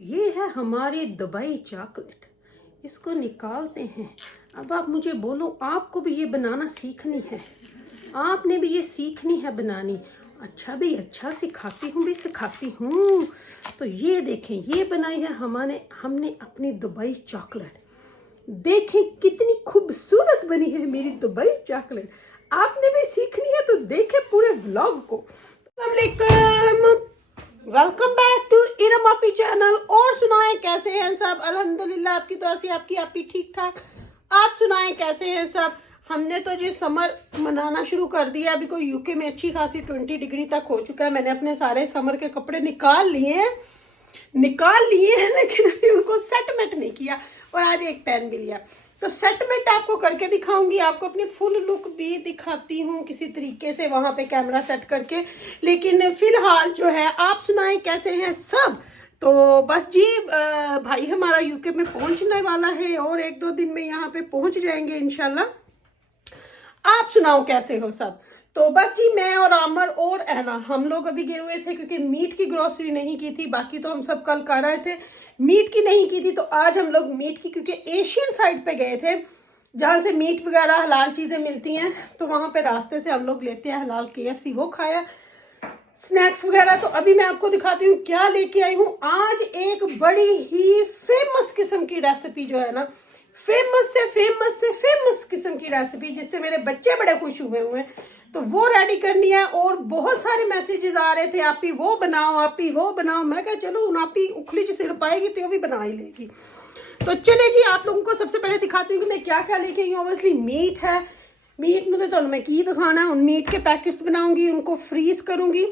ये है हमारी दुबई चॉकलेट। इसको निकालते हैं। अब आप मुझे बोलो, आपको भी ये बनाना सीखनी है? आपने भी ये सीखनी है बनानी? अच्छा भी, अच्छा सिखाती हूँ भी सिखाती हूँ। तो ये देखें, ये बनाई है हमने अपनी दुबई चॉकलेट। देखें कितनी खूबसूरत बनी है मेरी दुबई चॉकलेट। आपने भी सीखनी है तो देखें पूरे व्लॉग को। वेलकम बैक टू इरम आपी चैनल। और सुनाएं कैसे हैं सब? अल्हम्दुलिल्लाह, आपकी दुआ से आपकी ठीक ठाक। आप सुनाएं कैसे हैं सब? हमने तो जी समर मनाना शुरू कर दिया। अभी कोई यूके में अच्छी खासी 20 डिग्री तक हो चुका है। मैंने अपने सारे समर के कपड़े निकाल लिए हैं लेकिन अभी उनको सेटमेंट नहीं किया। और आज एक पेन भी लिया, तो सेटमेंट आपको करके दिखाऊंगी। आपको अपनी फुल लुक भी दिखाती हूँ किसी तरीके से वहां पे कैमरा सेट करके। लेकिन फिलहाल जो है, आप सुनाएं कैसे हैं सब? तो बस जी, भाई हमारा यूके में पहुंचने वाला है और 1-2 दिन में यहाँ पे पहुंच जाएंगे इंशाल्लाह। आप सुनाओ कैसे हो सब? तो बस जी, मैं और आमर और ऐना हम लोग अभी गए हुए थे क्योंकि मीट की ग्रोसरी नहीं की थी। बाकी तो हम सब कल कर रहे थे, मीट की नहीं की थी। तो आज हम लोग मीट की, क्योंकि एशियन साइड पे गए थे जहाँ से मीट वगैरह हलाल चीज़ें मिलती हैं, तो वहाँ पे रास्ते से हम लोग लेते हैं हलाल KFC, वो खाया, स्नैक्स वगैरह। तो अभी मैं आपको दिखाती हूँ क्या लेके आई हूँ। आज एक बड़ी ही फेमस किस्म की रेसिपी जो है ना, फेमस किस्म की रेसिपी, जिससे मेरे बच्चे बड़े खुश हुए हैं, तो वो रेडी करनी है। और बहुत सारे मैसेजेस आ रहे थे, आप ही वो बनाओ, आप ही वो बनाओ। मैं कहा चलो आप ही उखली च सिर पाएगी तो वो भी बना ही लेगी। तो चले जी, आप लोगों को सबसे पहले दिखाती हूँ कि मैं क्या क्या लेके आई हूँ। ऑब्वियसली मीट है। मीट में तो मैं की दिखाना है। उन मीट के पैकेट्स बनाऊंगी, उनको फ्रीज करूंगी।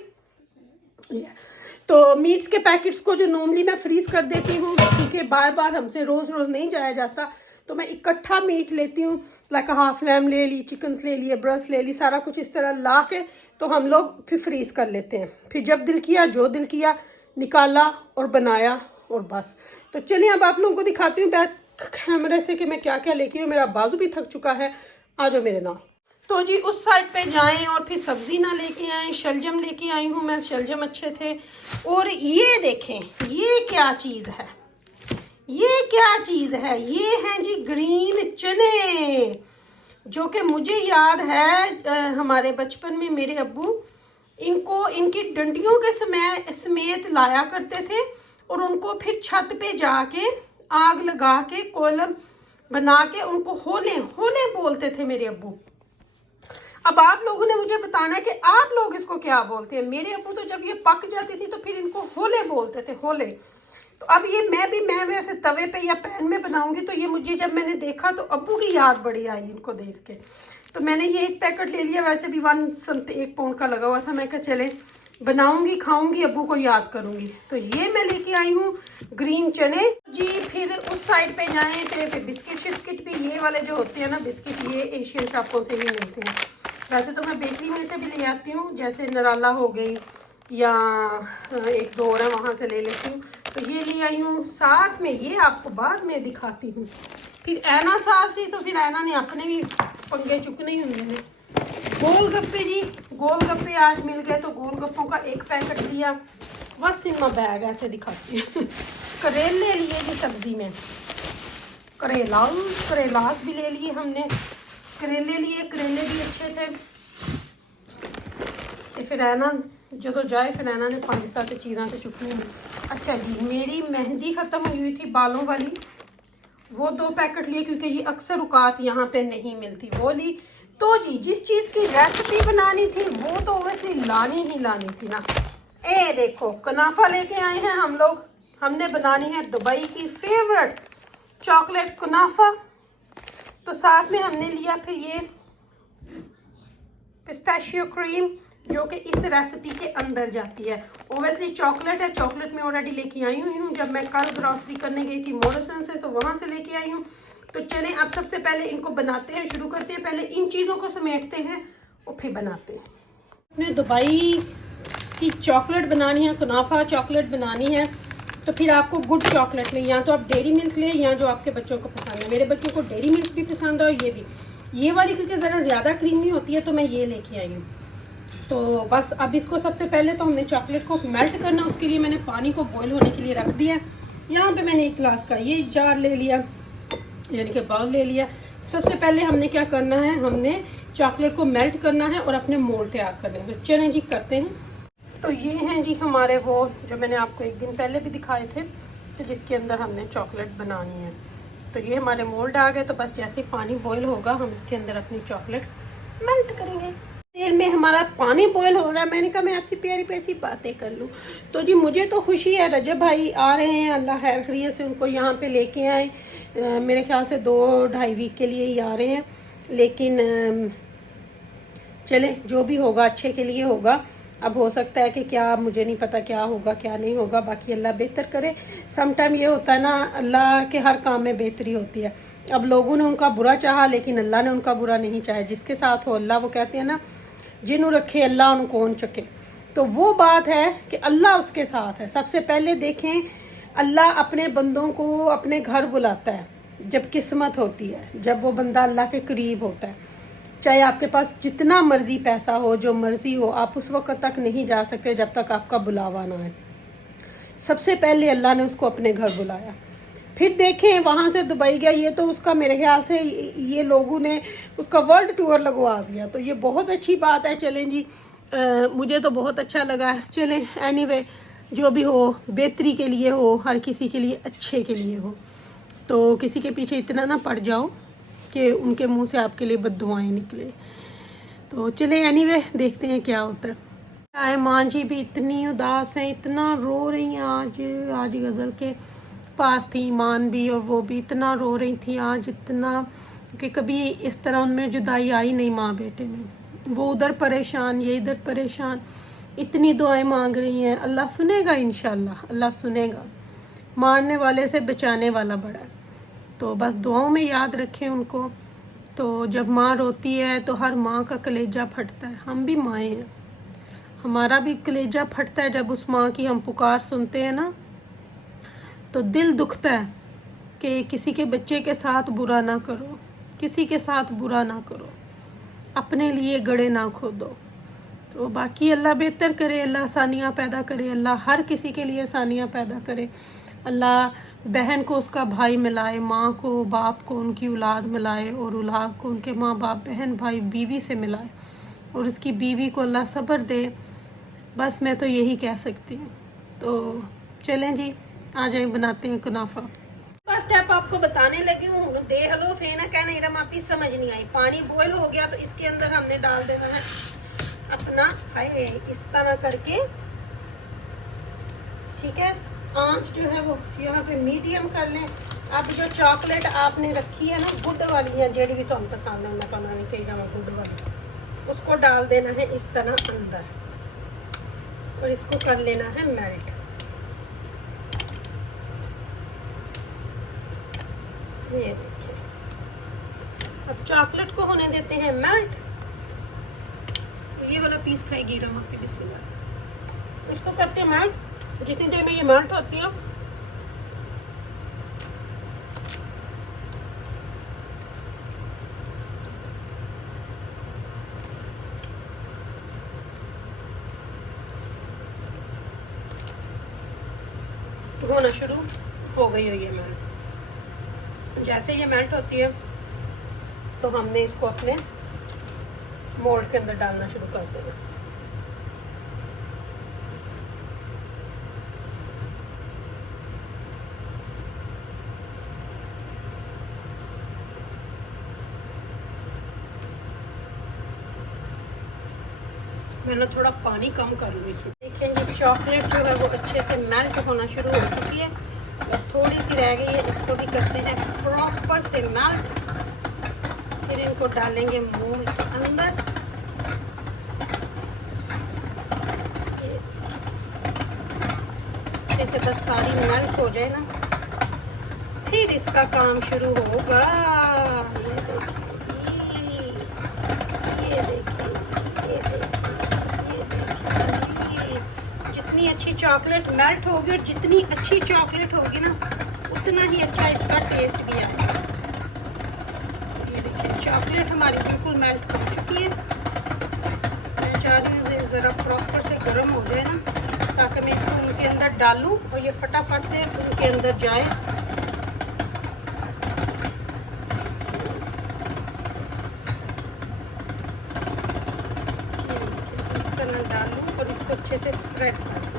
तो मीट्स के पैकेट्स को जो नॉर्मली मैं फ्रीज कर देती हूँ, क्योंकि बार बार हमसे रोज नहीं जाया जाता, तो मैं इकट्ठा मीट लेती हूँ। लाइक हाफ लैम ले ली, चिकन्स ले लिए, ब्रेस्ट ले ली, सारा कुछ इस तरह ला के तो हम लोग फिर फ्रीज कर लेते हैं। फिर जब दिल किया, जो दिल किया, निकाला और बनाया, और बस। तो चलिए अब आप लोगों को दिखाती हूँ बैक कैमरे से कि मैं क्या क्या लेके हूँ। मेरा बाजू भी थक चुका है। आ जाओ मेरे नाम। तो जी उस साइड पे जाएं और फिर सब्जी ना लेके आए, शलजम लेके आई हूँ मैं। शलजम अच्छे थे। और ये देखें, ये क्या चीज़ है, ये क्या चीज़ है? ये हैं जी ग्रीन चने, जो कि मुझे याद है हमारे बचपन में मेरे अब्बू इनको इनकी डंडियों के समेत लाया करते थे, और उनको फिर छत पे जाके आग लगा के कोयला बना के उनको होले बोलते थे मेरे अब्बू। अब आप लोगों ने मुझे बताना है कि आप लोग इसको क्या बोलते हैं। मेरे अब्बू तो जब ये पक जाती थी तो फिर इनको होले बोलते थे, होले। तो अब ये मैं वैसे तवे पे या पैन में बनाऊंगी, तो ये मुझे जब मैंने देखा तो अब्बू की याद बड़ी आई इनको देख के। तो मैंने ये एक पैकेट ले लिया। वैसे भी 1 पाउंड का लगा हुआ था। मैं कहा चले बनाऊंगी, खाऊंगी, अब्बू को याद करूंगी। तो ये मैं लेके आई हूँ ग्रीन चने जी। फिर उस साइड पे जाएं तो फिर बिस्किट भी, ये वाले जो होते हैं ना बिस्किट, ये एशियन शॉपों से ही मिलते हैं। वैसे तो मैं बेकरी में से भी ले आती हूँ, जैसे नराला हो गई या 1-2 और है, वहाँ से ले लेती हूँ। तो ये ले आई हूँ। साथ में ये आपको बाद में दिखाती हूँ। फिर ऐना साथ से, तो फिर ऐना ने अपने भी पंगे चुकने ही होंगे। गोलगप्पे जी, गोलगप्पे आज मिल गए, तो गोलगप्पों का 1 पैकेट लिया। बस इनका बैग ऐसे दिखाती हूँ। करेले लिए जी सब्जी में, करेलास भी ले लिए हमने। करेले लिए, करेले भी अच्छे थे। फिर ऐना जो जाए, फिर ऐना ने 5-7 चीज़ें से चुकनी हुई। अच्छा जी, मेरी मेहंदी ख़त्म हुई थी बालों वाली, वो 2 पैकेट लिए, क्योंकि ये अक्सर औकात यहाँ पे नहीं मिलती, वो ली। तो जी जिस चीज़ की रेसिपी बनानी थी वो तो वैसे लानी थी ना। ए देखो, कुनाफा लेके आए हैं हम लोग। हमने बनानी है दुबई की फेवरेट चॉकलेट कुनाफा। तो साथ में हमने लिया फिर ये पिस्ताशियो क्रीम, जो कि इस रेसिपी के अंदर जाती है। ओवैसली चॉकलेट है, चॉकलेट में ऑलरेडी लेके आई हुई हूँ। जब मैं कल ग्रॉसरी करने गई थी मॉरिसन से, तो वहाँ से लेके आई हूँ। तो चलें अब सबसे पहले इनको बनाते हैं, शुरू करते हैं। पहले इन चीज़ों को समेटते हैं और फिर बनाते हैं। अपने दुबई की चॉकलेट बनानी है, कुनाफा चॉकलेट बनानी है, तो फिर आपको गुड चॉकलेट में, या तो आप डेयरी मिल्क लें या जो आपके बच्चों को पसंद है। मेरे बच्चों को डेयरी मिल्क भी पसंद है, और ये भी, ये वाली क्योंकि ज़रा ज़्यादा क्रीमी होती है, तो मैं ये लेके आई हूँ। तो बस अब इसको सबसे पहले तो हमने चॉकलेट को मेल्ट करना, उसके लिए मैंने पानी को बॉईल होने के लिए रख दिया। यहाँ पे मैंने एक गिलास का ये जार ले लिया, यानी कि बाउल ले लिया। सबसे पहले हमने क्या करना है, हमने चॉकलेट को मेल्ट करना है और अपने मोल्ड तैयार करने हैं। तो चलें जी करते हैं। तो ये हैं जी हमारे वो जो मैंने आपको एक दिन पहले भी दिखाए थे, तो जिसके अंदर हमने चॉकलेट बनानी है। तो ये हमारे मोल्ड आ गए। तो बस जैसे ही पानी बॉयल होगा हम इसके अंदर अपनी चॉकलेट मेल्ट करेंगे। तेल में हमारा पानी बॉयल हो रहा है। मैंने कहा मैं आपसे प्यारी प्यारी बातें कर लूँ। तो जी मुझे तो खुशी है, रजब भाई आ रहे हैं, अल्लाह खैर खैरियत से उनको यहाँ पे लेके आए। मेरे ख्याल से 2-2.5 वीक के लिए ही आ रहे हैं, लेकिन चले जो भी होगा अच्छे के लिए होगा। अब हो सकता है कि क्या, मुझे नहीं पता क्या होगा क्या नहीं होगा, बाकी अल्लाह बेहतर करे। सम टाइम ये होता है ना, अल्लाह के हर काम में बेहतरी होती है। अब लोगों ने उनका बुरा चाहा, लेकिन अल्लाह ने उनका बुरा नहीं चाहा। जिसके साथ हो अल्लाह, वो कहते हैं ना, जिन्हों रखे अल्लाह उन्हों कौन चके। तो वो बात है कि अल्लाह उसके साथ है। सबसे पहले देखें, अल्लाह अपने बंदों को अपने घर बुलाता है जब किस्मत होती है, जब वो बंदा अल्लाह के करीब होता है। चाहे आपके पास जितना मर्जी पैसा हो, जो मर्जी हो, आप उस वक्त तक नहीं जा सकते जब तक आपका बुलावा ना आए। सबसे पहले अल्लाह ने उसको अपने घर बुलाया। फिर देखें वहाँ से दुबई गया, ये तो उसका मेरे ख्याल से ये लोगों ने उसका वर्ल्ड टूर लगवा दिया। तो ये बहुत अच्छी बात है। चलें जी, मुझे तो बहुत अच्छा लगा है। चलें एनीवे, जो भी हो बेहतरी के लिए हो, हर किसी के लिए अच्छे के लिए हो। तो किसी के पीछे इतना ना पड़ जाओ कि उनके मुंह से आपके लिए बद्दुआएं निकले। तो चले एनीवे, देखते हैं क्या होता है। आए माँ जी भी इतनी उदास हैं, इतना रो रही हैं आज गज़ल के पास थी ईमान भी, और वो भी इतना रो रही थी आज, इतना कि कभी इस तरह उनमें जुदाई आई नहीं माँ बेटे में। वो उधर परेशान, ये इधर परेशान, इतनी दुआएं मांग रही हैं। अल्लाह सुनेगा इंशाल्लाह, अल्लाह सुनेगा। मारने वाले से बचाने वाला बड़ा है। तो बस दुआओं में याद रखें उनको। तो जब माँ रोती है तो हर माँ का कलेजा फटता है। हम भी माएँ हैं, हमारा भी कलेजा फटता है जब उस माँ की हम पुकार सुनते हैं ना, तो दिल दुखता है कि किसी के बच्चे के साथ बुरा ना करो, किसी के साथ बुरा ना करो, अपने लिए गड़े ना खोदो। तो बाकी अल्लाह बेहतर करे, अल्लाह आसानियाँ पैदा करे, अल्लाह हर किसी के लिए आसानियाँ पैदा करे। अल्लाह बहन को उसका भाई मिलाए, माँ को बाप को उनकी औलाद मिलाए, और औलाद को उनके माँ बाप बहन भाई बीवी से मिलाए, और उसकी बीवी को अल्लाह सब्र दे। बस मैं तो यही कह सकती हूँ। तो चलें जी, आ जाए बनाते हैं कुनाफा। फर्स्ट स्टेप आपको बताने लगी हूँ। दे हलो फेना कहना इधर मापी समझ नहीं आई। पानी बॉयल हो गया तो इसके अंदर हमने डाल देना है अपना, हाय इस तरह करके, ठीक है। आंच जो है वो यहाँ पे मीडियम कर लें। अब जो चॉकलेट आपने रखी है ना, गुड वाली है, जेडी भी तो हम पसंद है, मैं तो नहीं कही जाऊँ गुड वाली, उसको डाल देना है इस तरह अंदर, और इसको कर लेना है मेल्ट। ये देखिए, अब चॉकलेट को होने देते हैं मेल्ट। तो ये वाला पीस खाएगी रमा की, बिस्मिल्लाह। इसको करते हैं मेल्ट। जितनी देर में ये मेल्ट होती है, होना शुरू हो गई है ये मेल्ट। जैसे ये मेल्ट होती है तो हमने इसको अपने मोल्ड के अंदर डालना शुरू कर देना। मैंने थोड़ा पानी कम कर लूँ इसमें। देखेंगे चॉकलेट जो है वो अच्छे से मेल्ट होना शुरू हो चुकी है, बस थोड़ी सी रह गई है। इसको भी करते हैं प्रॉपर से मेल्ट। फिर इनको डालेंगे मोल्ड के अंदर। अच्छे से बस सारी मेल्ट हो जाए ना, फिर इसका काम शुरू होगा। जितनी अच्छी चॉकलेट मेल्ट होगी और जितनी अच्छी चॉकलेट होगी ना, उतना ही अच्छा इसका टेस्ट भी आएगा। ये देखिए चॉकलेट हमारी बिल्कुल मेल्ट हो चुकी है। मैं चाह रही हूँ ज़रा प्रॉपर से गर्म हो जाए ना, ताकि मैं इसको उनके अंदर डालूं और ये फटाफट से उनके अंदर जाए। इस तरह डालूं और इसको अच्छे से स्प्रेड कर दूं।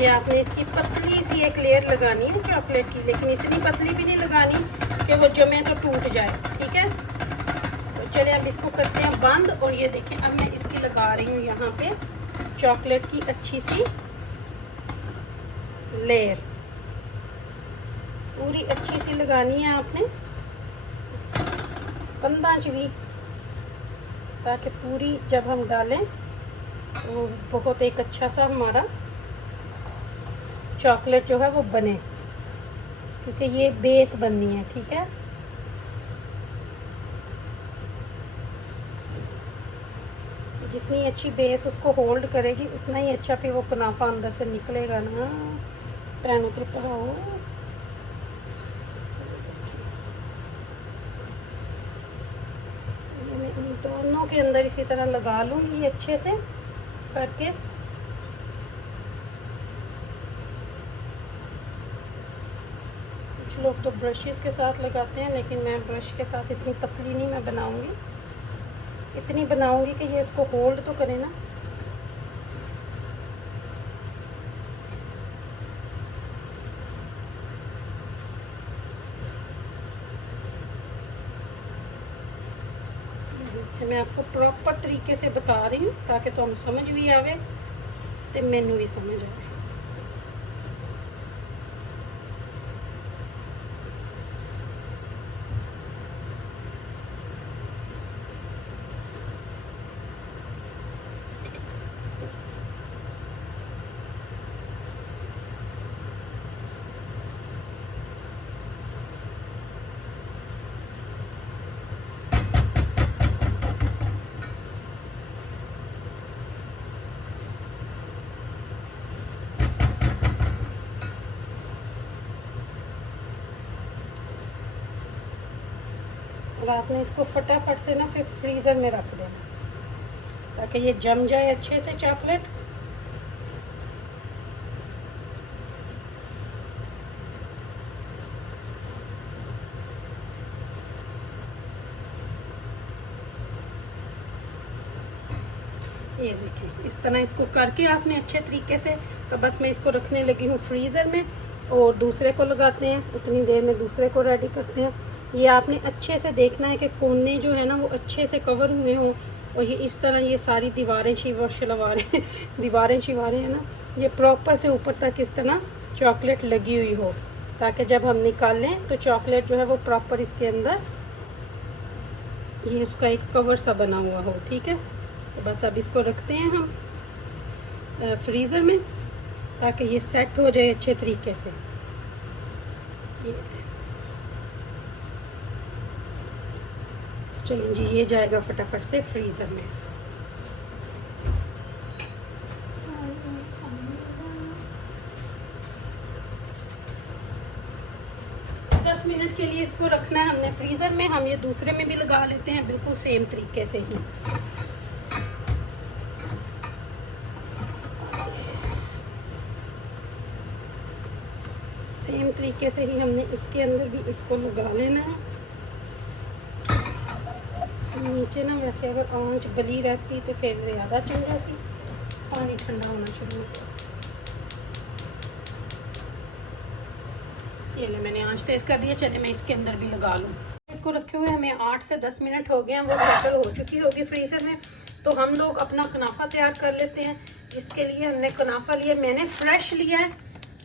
ये आपने इसकी पतली सी एक लेयर लगानी है चॉकलेट की, लेकिन इतनी पतली भी नहीं लगानी कि वो जमे तो टूट जाए, ठीक है। तो चलिए अब इसको करते हैं बंद। और ये देखिए अब मैं इसकी लगा रही हूँ यहाँ पे चॉकलेट की अच्छी सी लेयर, पूरी अच्छी सी लगानी है आपने कंधा च भी, ताकि पूरी जब हम डालें तो बहुत एक अच्छा सा हमारा चॉकलेट जो है वो बने, क्योंकि ये बेस बननी है, ठीक है। जितनी अच्छी बेस उसको होल्ड करेगी उतना ही अच्छा फिर वो कुनाफा अंदर से निकलेगा ना। पैनों पे पकाओ। ये मैं इन दोनों के अंदर इसी तरह लगा लूँगी अच्छे से करके। कुछ लोग तो ब्रशेस के साथ लगाते हैं, लेकिन मैं ब्रश के साथ इतनी पतली नहीं मैं बनाऊंगी, इतनी बनाऊंगी कि ये इसको होल्ड तो करे ना। मैं आपको प्रॉपर तरीके से बता रही हूँ ताकि तुम समझ भी आवे तो मैनू भी समझ आवे। और आपने इसको फटाफट से ना फिर फ्रीज़र में रख देना ताकि ये जम जाए अच्छे से चॉकलेट। ये देखिए इस तरह इसको करके आपने अच्छे तरीके से, तो बस मैं इसको रखने लगी हूँ फ्रीज़र में और दूसरे को लगाते हैं। उतनी देर में दूसरे को रेडी करते हैं। ये आपने अच्छे से देखना है कि कोने जो है ना वो अच्छे से कवर हुए हों और ये इस तरह ये सारी दीवारें शिवारें दीवारें शिवारें हैं ना, ये प्रॉपर से ऊपर तक इस तरह चॉकलेट लगी हुई हो, ताकि जब हम निकालें तो चॉकलेट जो है वो प्रॉपर इसके अंदर ये उसका एक कवर सा बना हुआ हो, ठीक है। तो बस अब इसको रखते हैं हम फ्रीज़र में ताकि ये सेट हो जाए अच्छे तरीके से। चलिए जी ये जाएगा फटाफट से फ्रीज़र में। मिनट के लिए इसको रखना है हमने फ्रीज़र में। हम ये दूसरे में भी लगा लेते हैं बिल्कुल सेम तरीके से ही। सेम तरीके से ही हमने इसके अंदर भी इसको लगा लेना है। नीचे ना वैसे अगर आंच बली रहती तो फिर ज़्यादा चंगा सी, पानी ठंडा होना शुरू होता। ये ले मैंने आंच तेज़ कर दिया। चलिए मैं इसके अंदर भी लगा लूँ। को रखे हुए हमें 8 से 10 मिनट हो गए हैं, वो सेटल हो चुकी होगी फ्रीज़र में। तो हम लोग अपना कुनाफा तैयार कर लेते हैं। जिसके लिए हमने कुनाफा लिया, मैंने फ्रेश लिया है।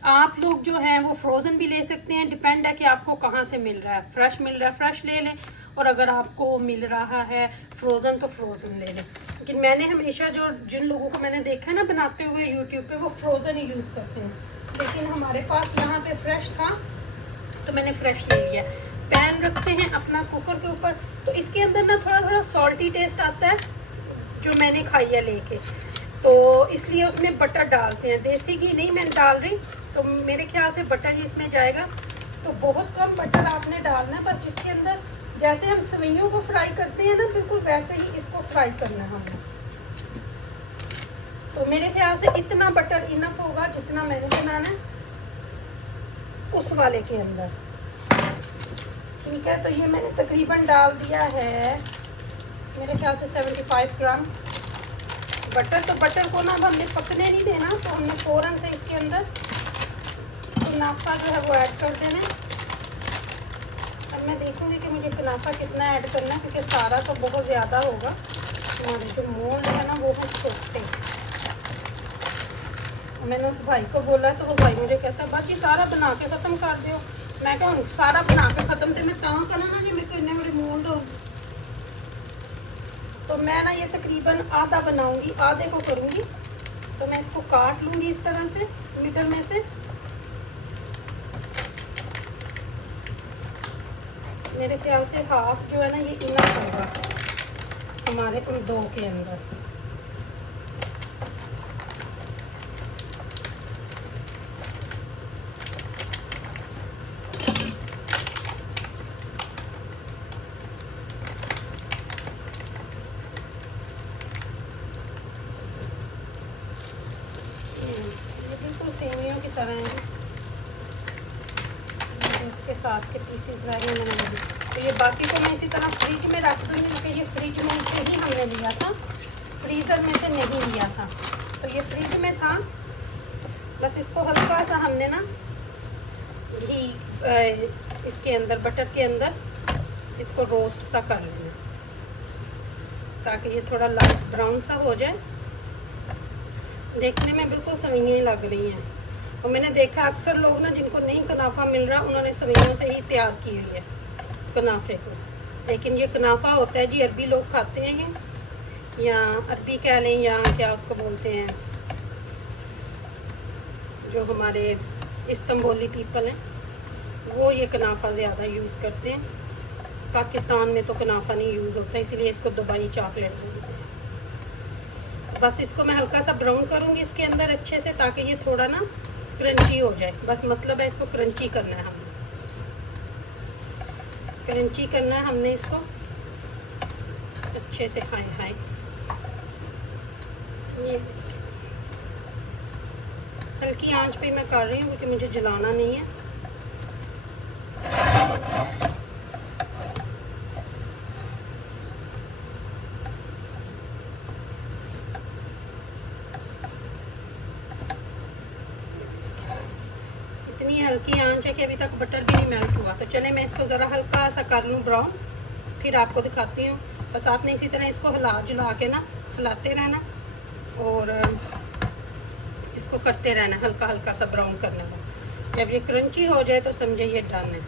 आप लोग जो है वो फ्रोज़न भी ले सकते हैं, डिपेंड है कि आपको कहाँ से मिल रहा है। फ्रेश मिल रहा है फ्रेश ले लें, और अगर आपको मिल रहा है फ्रोज़न तो फ्रोज़न ले लें। लेकिन मैंने हमेशा जिन लोगों को मैंने देखा है ना बनाते हुए यूट्यूब पे, वो फ्रोज़न ही यूज़ करते हैं। लेकिन हमारे पास यहाँ पे फ्रेश था तो मैंने फ्रेश ले लिया। पैन रखते हैं अपना कुकर के ऊपर। तो इसके अंदर ना थोड़ा थोड़ा सॉल्टी टेस्ट आता है जो मैंने खाई है लेके, तो इसलिए उसमें बटर डालते हैं। देसी घी नहीं मैं डाल रही, तो मेरे ख्याल से बटर ही इसमें जाएगा। तो बहुत कम बटर आपने डालना है, बस जिसके अंदर जैसे हम सेवइयों को फ्राई करते हैं ना, बिल्कुल वैसे ही इसको फ्राई करना है हमने। तो मेरे ख्याल से इतना बटर इनफ होगा जितना मैंने बनाना है उस वाले के अंदर। ठीक है, तो ये मैंने तकरीबन डाल दिया है मेरे ख्याल से 75 ग्राम बटर। तो बटर को ना अब हमने पकने नहीं देना, तो हमने फ़ौरन से इसके अंदर कुनाफा जो है वो ऐड कर देना है। अब मैं देखूंगी कि मुझे कुनाफा कितना ऐड करना है, क्योंकि सारा तो बहुत ज़्यादा होगा और जो मोल्ड है ना वो है छोटे। मैंने उस भाई को बोला तो वो भाई मुझे कहता है बाकी सारा बना के ख़त्म कर दो। मैं क्या सारा बना के ख़त्म तो मैं तां करना ना जी, मेरे को इतने बड़े मोल्ड हो। तो मैं ना ये तकरीबन आधा बनाऊंगी, आधे को करूंगी। तो मैं इसको काट लूंगी इस तरह से मिडल में से। मेरे ख्याल से हाफ जो है ना ये इनफ होगा हमारे उन दो के अंदर। ये बिल्कुल सेवियों की तरह है, उसके साथ के पीसेस रह गए मैंने अभी। तो ये बाकी को मैं इसी तरह फ्रिज में रख दूँगी, क्योंकि ये फ्रिज में से ही हमने लिया था, फ्रीज़र में से नहीं लिया था। तो ये फ्रिज में था। बस इसको हल्का सा हमने ना घी इसके अंदर बटर के अंदर इसको रोस्ट सा कर लेना, ताकि ये थोड़ा लाइट ब्राउन सा हो जाए। देखने में बिल्कुल सवियाँ ही लग रही हैं। और मैंने देखा अक्सर लोग ना जिनको नहीं कनाफा मिल रहा, उन्होंने सवियों से ही तैयार की हुई है कनाफे को। लेकिन ये कनाफा होता है जी, अरबी लोग खाते हैं ये, या अरबी कह लें या क्या उसको बोलते हैं, जो हमारे इस्तांबुली पीपल हैं वो ये कनाफा ज़्यादा यूज़ करते हैं। पाकिस्तान में तो कनाफा नहीं यूज़ होता, इसलिए इसको दुबई चॉकलेट बोलते हैं। बस इसको मैं हल्का सा ब्राउन करूँगी इसके अंदर अच्छे से, ताकि ये थोड़ा ना क्रंची हो जाए। बस मतलब है इसको क्रंची करना है हमने, क्रंची करना है हमने इसको अच्छे से। हाय हाय, ये हल्की आंच पे मैं कर रही हूँ क्योंकि मुझे जलाना नहीं है। इतनी हल्की आंच है कि अभी तक बटर भी नहीं मेल्ट हुआ। तो चले मैं इसको ज़रा हल्का सा कर लूँ ब्राउन, फिर आपको दिखाती हूँ। बस आपने इसी तरह इसको हिला जुला के ना हिलाते रहना और इसको करते रहना, हल्का हल्का सा ब्राउन करने का। जब ये क्रंची हो जाए तो समझे ये डन है।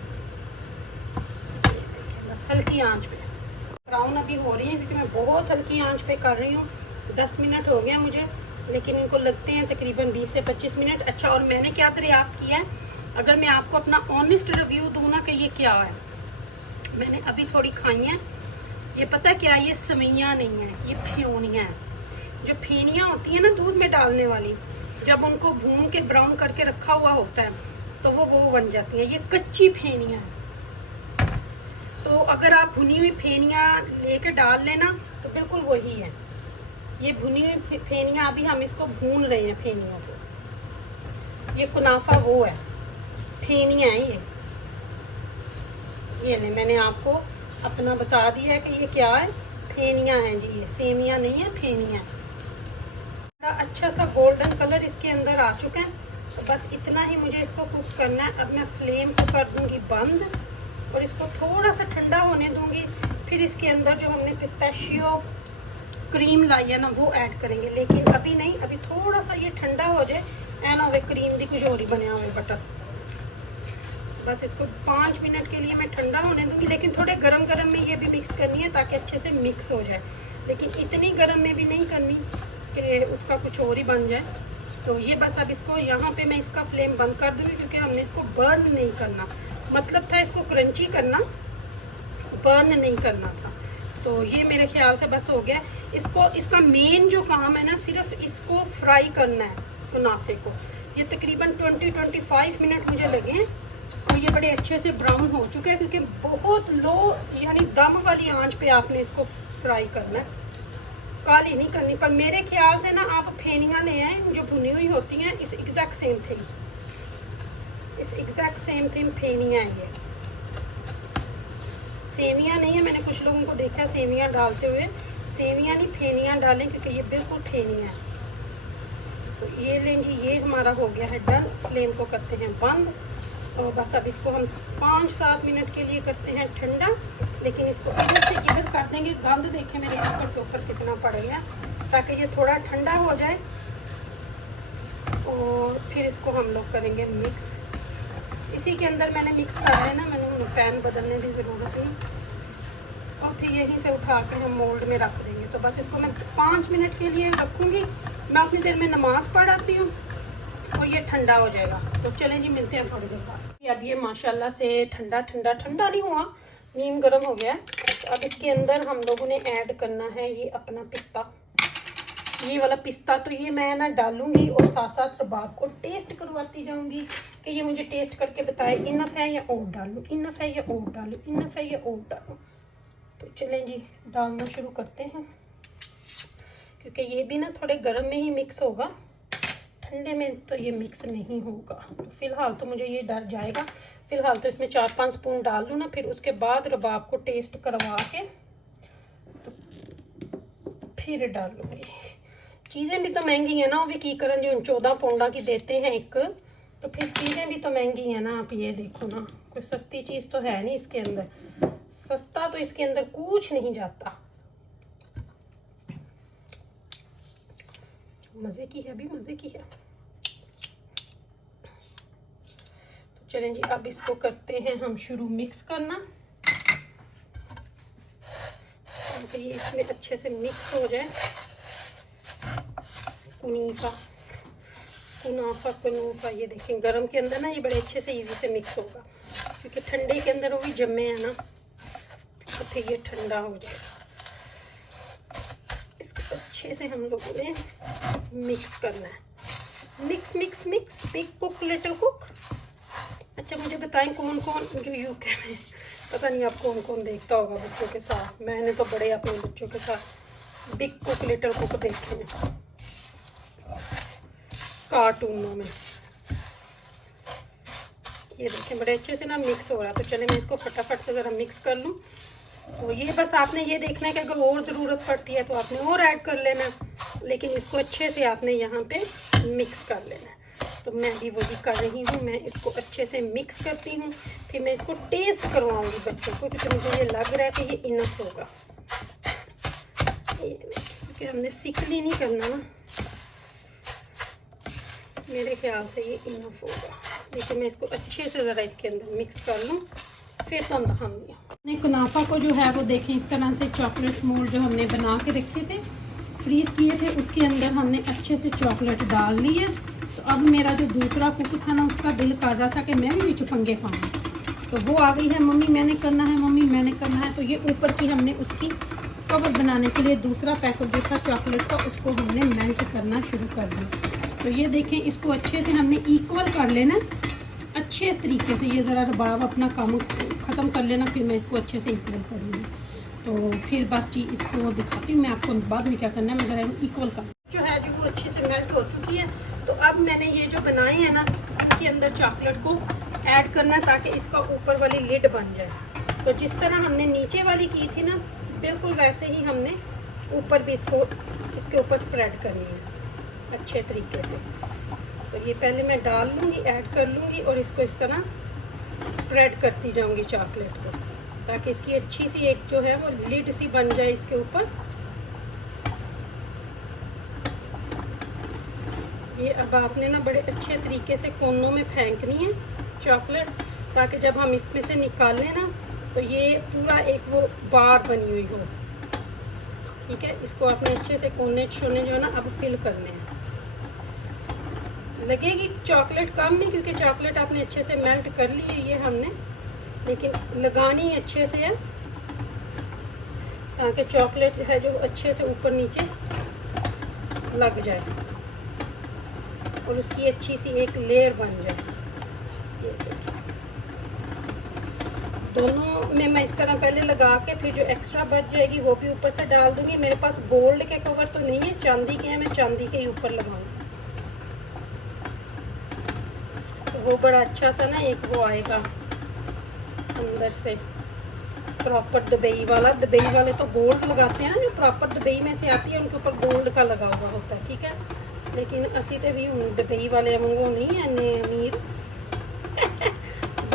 बस हल्की आंच पे ब्राउन अभी हो रही है, क्योंकि मैं बहुत हल्की आंच पे कर रही हूँ। 10 मिनट हो गया मुझे, लेकिन इनको लगते हैं तकरीबन 20 से 25 मिनट। अच्छा, और मैंने क्या दरियाफ्त किया है, अगर मैं आपको अपना ऑनेस्ट रिव्यू दूँ ना कि ये क्या है, मैंने अभी थोड़ी खाई है। ये पता क्या है, ये सवैयाँ नहीं है, ये फेनियाँ हैं। जो फेनियाँ होती हैं ना दूध में डालने वाली, जब उनको भून के ब्राउन करके रखा हुआ होता है तो वो बन जाती हैं। ये कच्ची फेनियाँ हैं। तो अगर आप भुनी हुई फेनियाँ लेके डाल लेना तो बिल्कुल वही है। ये भुनी हुई फेनियाँ, अभी हम इसको भून रहे हैं फेनियों को। ये कुनाफा वो है, फेनियाँ हैं ये नहीं, मैंने आपको अपना बता दिया है कि ये क्या है, फेनियाँ हैं जी। ये सेमियाँ नहीं है, फेनियाँ। अच्छा सा गोल्डन कलर इसके अंदर आ चुका है। तो बस इतना ही मुझे इसको कुक करना है। अब मैं फ्लेम को कर दूंगी बंद और इसको थोड़ा सा ठंडा होने दूंगी। फिर इसके अंदर जो हमने पिस्ताशियो क्रीम लाई है ना वो ऐड करेंगे, लेकिन अभी नहीं, अभी थोड़ा सा ये ठंडा हो जाए। ऐ ना हो क्रीम दी कुछ और ही बने हुए बटर। बस इसको 5 मिनट के लिए मैं ठंडा होने दूंगी, लेकिन थोड़े गरम गरम में ये भी मिक्स करनी है ताकि अच्छे से मिक्स हो जाए। लेकिन इतनी गरम में भी नहीं करनी कि उसका कुछ और ही बन जाए। तो ये बस अब इसको यहाँ पे मैं इसका फ्लेम बंद कर दूँगी, क्योंकि हमने इसको बर्न नहीं करना। मतलब था इसको क्रंची करना, बर्न नहीं करना था। तो ये मेरे ख्याल से बस हो गया। इसको, इसका मेन जो काम है ना, सिर्फ इसको फ्राई करना है कुनाफे को। ये तकरीबन 20-25 मिनट मुझे लगे हैं ये बड़े अच्छे से ब्राउन हो चुके हैं, क्योंकि बहुत लो यानी दम वाली आंच पे आपने इसको फ्राई करना है, काली नहीं करनी। पर मेरे ख्याल से ना आप फेनियाँ ले आए जो भुनी हुई होती हैं, इस एग्जैक्ट सेम थिंग फेनियाँ हैं। ये सेवियाँ नहीं है, मैंने कुछ लोगों को देखा सेवियाँ डालते हुए, सेवियाँ नहीं फेनियाँ डालें, क्योंकि ये बिल्कुल फेनियाँ हैं। तो ये लें जी, ये हमारा हो गया है डन। फ्लेम को करते हैं बंद और बस अब इसको हम 5-7 मिनट के लिए करते हैं ठंडा। लेकिन इसको इधर से इधर कर देंगे, गंद देखें मेरे कुकर के ऊपर कितना पड़ गया, ताकि ये थोड़ा ठंडा हो जाए और फिर इसको हम लोग करेंगे मिक्स। इसी के अंदर मैंने मिक्स कर लेना, मैंने पैन बदलने की ज़रूरत नहीं। और फिर यहीं से उठा के हम मोल्ड में रख देंगे। तो बस इसको मैं 5 मिनट के लिए रखूँगी। मैं उतनी देर में नमाज़ पढ़ आती हूँ और ये ठंडा हो जाएगा। तो चलें जी, मिलते हैं थोड़ी देर बाद। अब ये माशाल्लाह से ठंडा नहीं हुआ, नीम गर्म हो गया है। तो अब इसके अंदर हम लोगों ने ऐड करना है ये अपना पिस्ता, ये वाला पिस्ता। तो ये मैं ना डालूंगी और साथ साथ रबाब को टेस्ट करवाती जाऊंगी कि ये मुझे टेस्ट करके बताए इनफ है या और डालूं, इनफ है या और डालूं, इनफ है या और डालूं। तो चलें जी, डालना शुरू करते हैं, क्योंकि ये भी ना थोड़े गर्म में ही मिक्स होगा, ठंडे में तो ये मिक्स नहीं होगा। तो फ़िलहाल तो मुझे ये डर जाएगा। फ़िलहाल तो इसमें 4-5 स्पून डाल लूँ ना, फिर उसके बाद रबाब को टेस्ट करवा के तो फिर डालूँगी। चीज़ें भी तो महंगी हैं ना, वो भी की करन जो 14 पौंडा की देते हैं एक, तो फिर चीज़ें भी तो महंगी हैं ना। आप ये देखो ना, कोई सस्ती चीज़ तो है नहीं इसके अंदर, सस्ता तो इसके अंदर कुछ नहीं जाता। मज़े की है, अभी मज़े की है। तो चलें जी, अब इसको करते हैं हम शुरू मिक्स करना, ताकि ये इसमें अच्छे से मिक्स हो जाए। कुनाफा ये देखें, गरम के अंदर ना ये बड़े अच्छे से इजी से मिक्स होगा, क्योंकि ठंडे के अंदर वो भी जमे है ना, तो फिर ये ठंडा हो जाएगा। इसको अच्छे से हम लोगों ने मिक्स करना है। Mix mix mix, big cook little cook. अच्छा मुझे बताएं कौन कौन जो यूके में, पता नहीं आप कौन कौन देखता होगा बच्चों के साथ। मैंने तो बड़े अपने बच्चों के साथ बिग कुक लिटिल कुक देखे हैं कार्टूनों में। ये देखें बड़े अच्छे से ना मिक्स हो रहा है। तो चले मैं इसको फटाफट से ज़रा मिक्स कर लूँ। तो ये बस आपने ये देखना है कि अगर और ज़रूरत पड़ती है तो आपने और ऐड कर लेना, लेकिन इसको अच्छे से आपने यहाँ पे मिक्स कर लेना है। तो मैं भी वही कर रही हूँ, मैं इसको अच्छे से मिक्स करती हूँ, फिर मैं इसको टेस्ट करवाऊँगी बच्चों को, क्योंकि मुझे ये लग रहा है कि ये इनफ होगा। क्योंकि हमने सिकली नहीं करना ना, मेरे ख्याल से ये इनफ होगा। लेकिन मैं इसको अच्छे से ज़रा इसके अंदर मिक्स कर लूँ, फिर तो हमने कुनाफा को जो है वो देखें इस तरह से चॉकलेट मोल्ड जो हमने बना के रखे थे, फ्रीज़ किए थे, उसके अंदर हमने अच्छे से चॉकलेट डाल ली है। तो अब मेरा जो दूसरा कुक था ना, उसका दिल कर रहा था कि मैं भी चुपंगे पाऊँ, तो वो आ गई है, मम्मी मैंने करना है, मम्मी मैंने करना है। तो ये ऊपर की हमने उसकी कवर बनाने के लिए दूसरा पैकेट जो था चॉकलेट का, उसको हमने मेल्ट करना शुरू कर दिया। तो ये देखें, इसको अच्छे से हमने इक्वल कर लेना अच्छे तरीके से। ये ज़रा रबाब अपना काम ख़त्म कर लेना, फिर मैं इसको अच्छे से इक्वल करूँगी। तो फिर बस जी इसको दिखाती हूँ मैं आपको बाद में क्या करना है। मैं ज़रा इक्वल कर जो है जो वो अच्छे से मेल्ट हो चुकी है। तो अब मैंने ये जो बनाए हैं ना, इसके अंदर चॉकलेट को ऐड करना है, ताकि इसका ऊपर वाली लिड बन जाए। तो जिस तरह हमने नीचे वाली की थी ना, बिल्कुल वैसे ही हमने ऊपर भी इसको इसके ऊपर स्प्रेड करनी है अच्छे तरीके से। तो ये पहले मैं डाल लूँगी, ऐड कर लूँगी और इसको इस तरह स्प्रेड करती जाऊँगी चॉकलेट को, ताकि इसकी अच्छी सी एक जो है वो लिड सी बन जाए इसके ऊपर। ये अब आपने ना बड़े अच्छे तरीके से कोनों में फेंकनी है चॉकलेट, ताकि जब हम इसमें से निकालें ना, तो ये पूरा एक वो बार बनी हुई हो। ठीक है, इसको आपने अच्छे से कोने छोने जो है ना अब फिल करने हैं। लगेगी चॉकलेट कम नहीं, क्योंकि चॉकलेट आपने अच्छे से मेल्ट कर ली है ये हमने, लेकिन लगानी अच्छे से है, ताकि चॉकलेट है जो अच्छे से ऊपर नीचे लग जाए और उसकी अच्छी सी एक लेयर बन जाए। ये देखिए दोनों में मैं इस तरह पहले लगा के फिर जो एक्स्ट्रा बच जाएगी वो भी ऊपर से डाल दूंगी। मेरे पास गोल्ड के कवर तो नहीं है, चांदी के हैं, मैं चांदी के ही ऊपर लगाऊंगी तो वो बड़ा अच्छा सा ना एक वो आएगा अंदर से प्रॉपर दुबई वाला। दुबई वाले तो गोल्ड लगाते हैं ना, जो प्रॉपर दुबई में से आती है उनके ऊपर गोल्ड का लगा हुआ होता है, ठीक है। लेकिन असी तो भी दुबई वाले वांगू नहीं है ने अमीर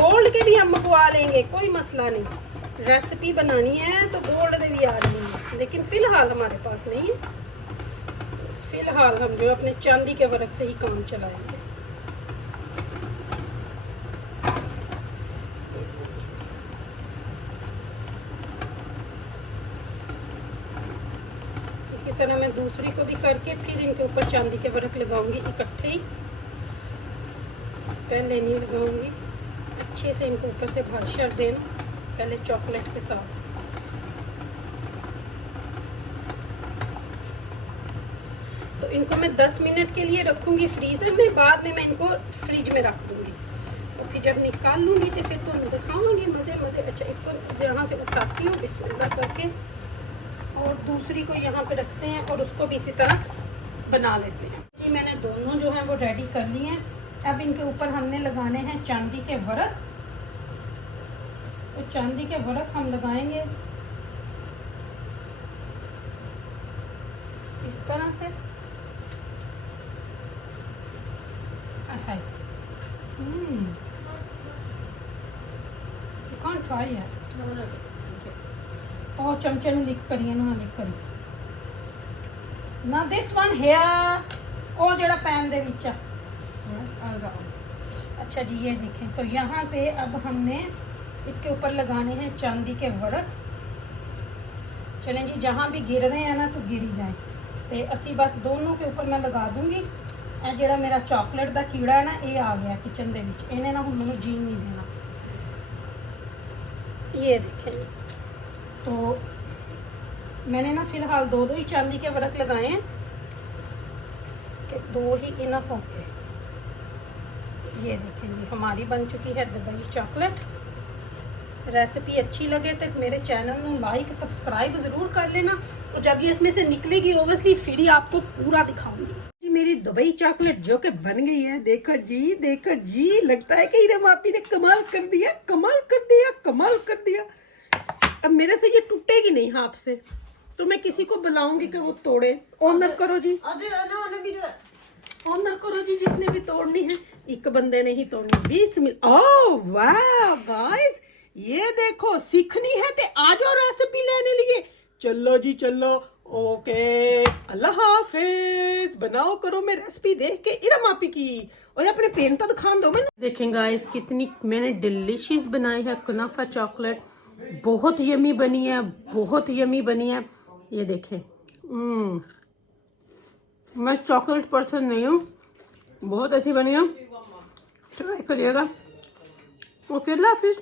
गोल्ड के भी हम मंगवा लेंगे, कोई मसला नहीं। रेसिपी बनानी है तो गोल्ड के भी आ रही है, लेकिन फ़िलहाल हमारे पास नहीं है। फ़िलहाल हम जो अपने चांदी के वर्क से ही काम चलाएंगे। इसी तरह मैं दूसरी को भी करके फिर इनके ऊपर चांदी के वर्क लगाऊंगी इकट्ठे ही, पहले नहीं लगाऊंगी। अच्छे से इनको ऊपर से भर देना पहले चॉकलेट के साथ। तो इनको मैं 10 मिनट के लिए रखूंगी फ्रीज़र में, बाद में मैं इनको फ्रिज में रख दूंगी। तो फिर जब निकाल लूँगी तो फिर तो दिखाऊंगी मज़े मज़े। अच्छा, इसको यहाँ से उठाती हूँ बिस्मिल्लाह करके और दूसरी को यहाँ पे रखते हैं और उसको भी इसी तरह बना लेते हैं जी। मैंने दोनों जो हैं वो रेडी कर लिए हैं। अब इनके ऊपर हमने लगाने हैं चांदी के वर्क। तो चांदी के वर्क हम लगाएंगे इस तरह से। You can't try yet. और चमचे ਨੂੰ लिख करिए ना, लिख करिए ना दिस वन हेयर और जरा पैन दे विच अच्छा जी। ये देखें, तो यहाँ पे अब हमने इसके ऊपर लगाने हैं चांदी के वर्क। चलें जी, जहाँ भी गिर रहे हैं ना तो गिर ही जाए। तो असी बस दोनों के ऊपर मैं लगा दूंगी। ਇਹ ਜਿਹੜਾ मेरा चॉकलेट का कीड़ा है ना, ये आ गया किचन के विच, इन्हें ना हुण मैनूं जीण नहीं देना। ये देखें, तो मैंने ना फ़िलहाल दो ही चांदी के वर्क लगाए हैं कि 2 ही इनफ होंगे। ये देखें जी, हमारी बन चुकी है दुबई चॉकलेट। रेसिपी अच्छी लगे तो मेरे चैनल को लाइक सब्सक्राइब ज़रूर कर लेना, और जब ये इसमें से निकलेगी ओबियसली फिर ही आपको पूरा दिखाऊंगी जी। मेरी दुबई चॉकलेट जो कि बन गई है, देखो जी, देखो जी, लगता है कि हीरा मापी ने कमाल कर दिया, कमाल कर दिया, कमाल कर दिया। अब मेरे से ये टूटेगी नहीं हाथ से, तो मैं किसी को बुलाऊंगी कि वो तोड़े। ऑनर करो जी, ऑनर करो जी, जिसने भी तोड़नी है। एक बंदे ने ही तोड़नी। 20 मिनट। ओह वाह गाइस, ये देखो, सीखनी है तो आ जाओ रेसिपी लेने लिए। चलो जी चलो, ओके, अल्लाह हाफिज। बनाओ करो, मैं रेसिपी देख के इरा मापी की। और अपने पेन तो दिखा दो मैंने। देखें गाइस, कितनी मैंने डिलीशियस बनाई है कुनाफा चॉकलेट। बहुत यमी बनी है, बहुत यमी बनी है। ये देखें, मैं चॉकलेट पर्सन नहीं हूँ, बहुत अच्छी बनी है, ट्राई करिएगा। ओके, अल्लाह हाफिज।